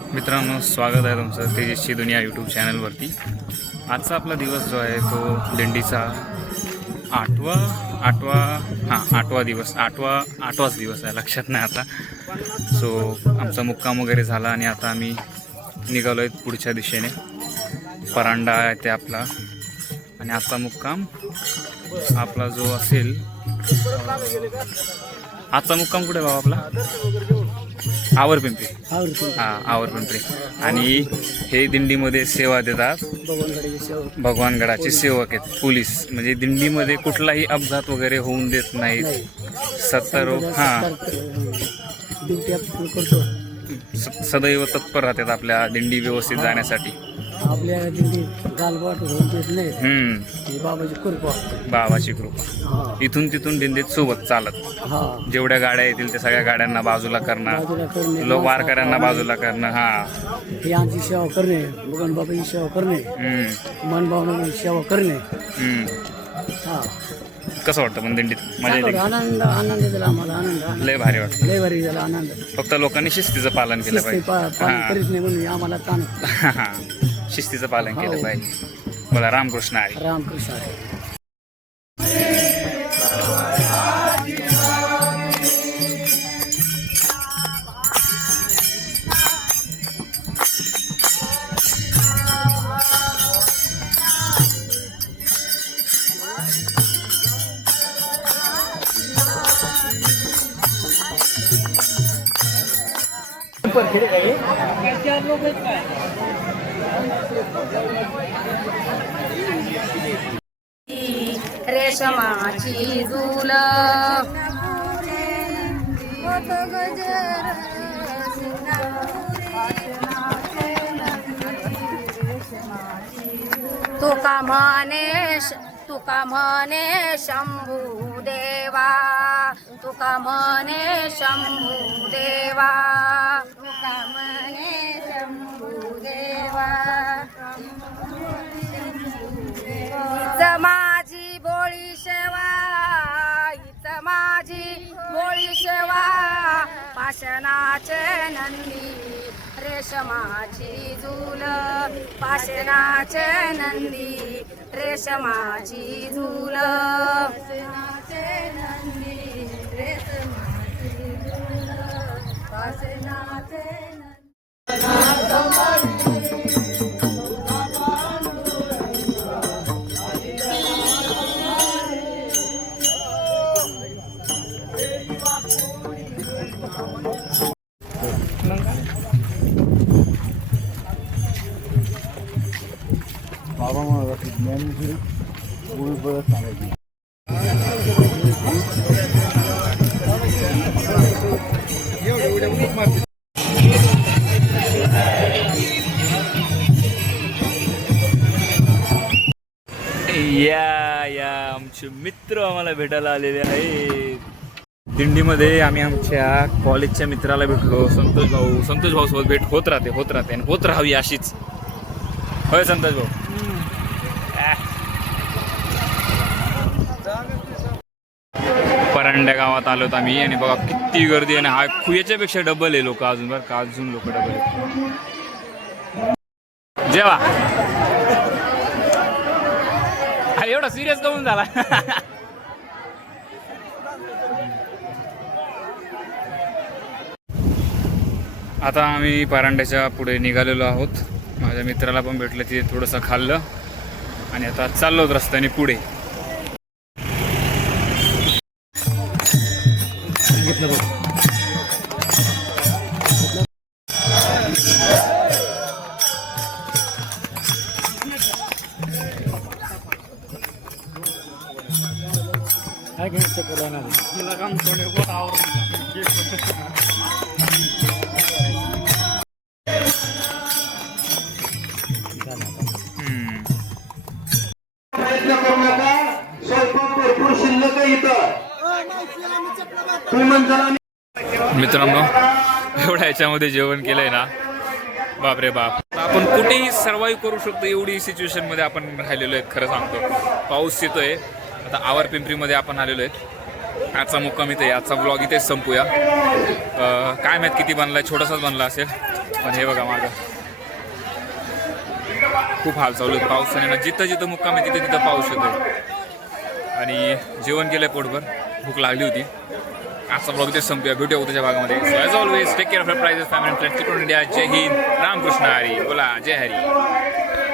मित्रांनो, स्वागत आहे तुमचं तेजसची दुनिया यूट्यूब चॅनलवरती। आजचा आपला दिवस जो आहे तो दिंडीचा आठवाच दिवस आहे, लक्षात नाही आता। सो आमचा मुक्काम वगैरे झाला आणि आता आम्ही निघालो आहे पुढच्या दिशेने। परांडा आहे ते आपला, आणि आजचा मुक्काम आपला जो असेल, आजचा मुक्काम कुठे बाबा आपला? आवरपिंपरी। आवरपिंपरी। आणि हे दिंडीमध्ये सेवा देतात भगवानगडाचे सेवक आहेत, पोलीस। म्हणजे दिंडीमध्ये कुठलाही अपघात वगैरे होऊन देत नाहीत। सदैव तत्पर राहतात आपल्या दिंडी व्यवस्थित जाण्यासाठी। आपल्या दिंडीत गालबोट होऊन देत नाही, बाबाची कृपा। इथून तिथून दिंडीत सोबत चालत जेवढ्या गाड्या येतील त्या सगळ्या गाड्यांना बाजूला करणं, लोक वारकऱ्यांना बाजूला करणं। यांची सेवा करणे, भगवान बाबाची सेवा करणे, मनभावनाची सेवा करणे। कसं वाटतं पण दिंडीत? मजा आनंद झाला आम्हाला, आनंद लय भारी वाटतं, लय भारी झाला आनंद। फक्त लोकांनी शिस्तीचं पालन केलं पाहिजे, पालन करीत नाही म्हणून आम्हाला ताण। शिस्तीचं पालन केलं पाहिजे। मला रामकृष्ण आहे। रामकृष्ण आहे। रेशमाची झूल तुका म्हणे शंभू देवा, तुका म्हणे शंभू देवा, तुका म्हणे शंभू देवा। माझी बोळी शेवा, हिच माझी बोळी शेवा, पाषाणाचे नंदी रेशमाची झूल, पाषाणाचे नंदी रेशमाची झूल, पाषाणाचे नंदी रेशमाची झूल, पाषाणाचे बाबा मला ज्ञानची गोळी बरं सांगायची। या आमचे मित्र आम्हाला भेटायला आलेले आहेत दिंडीमध्ये। आम्ही आमच्या कॉलेजच्या मित्राला भेटलो, संतोष भाऊ सोबत भेट होत राहते आणि होत राहावी अशीच। होय संतोष भाऊ? परांड्या गावात आलोत आम्ही, आणि बघा किती गर्दी आहे। हा याच्यापेक्षा डबल आहे लोक अजून, बरं का, अजून लोक डबल आहे। जेवा एवढा सिरियस करून झाला। आता आम्ही परांड्याच्या पुढे निघालेलो आहोत। माझ्या मित्राला पण भेटलं, तिथे थोडंसं खाल्लं आणि आता चाललो रस्त्याने पुढे। मित्रांनो, एवढ्या ह्याच्यामध्ये जेवण केलंय ना, बापरे बाप। आपण कुठेही सर्वाइव्ह करू शकतो एवढी सिच्युएशन मध्ये आपण राहिलेलो आहेत। खरं सांगतो, पाऊस येतोय। आता आवरपिंपरीमध्ये आपण आलेलो आहेत। आजचा मुक्काम इथे, आजचा ब्लॉग इथेच संपूया। काय माहित किती बनलाय, छोटासाच बनला असेल। पण हे बघा माझं खूप हाल चालू आहेत पावसाने ना. जिथं जिथं मुक्काम आहे तिथं तिथं पाऊस येतो. आणि जेवण केलंय पोटभर, भूक लागली होती. आजचा ब्लॉग इथे संपूया. भेटूया उद्याच्या भागामध्ये. So as always take care of your prices family friends. India. जय हिंद. रामकृष्ण हरी. बोला जय हरी.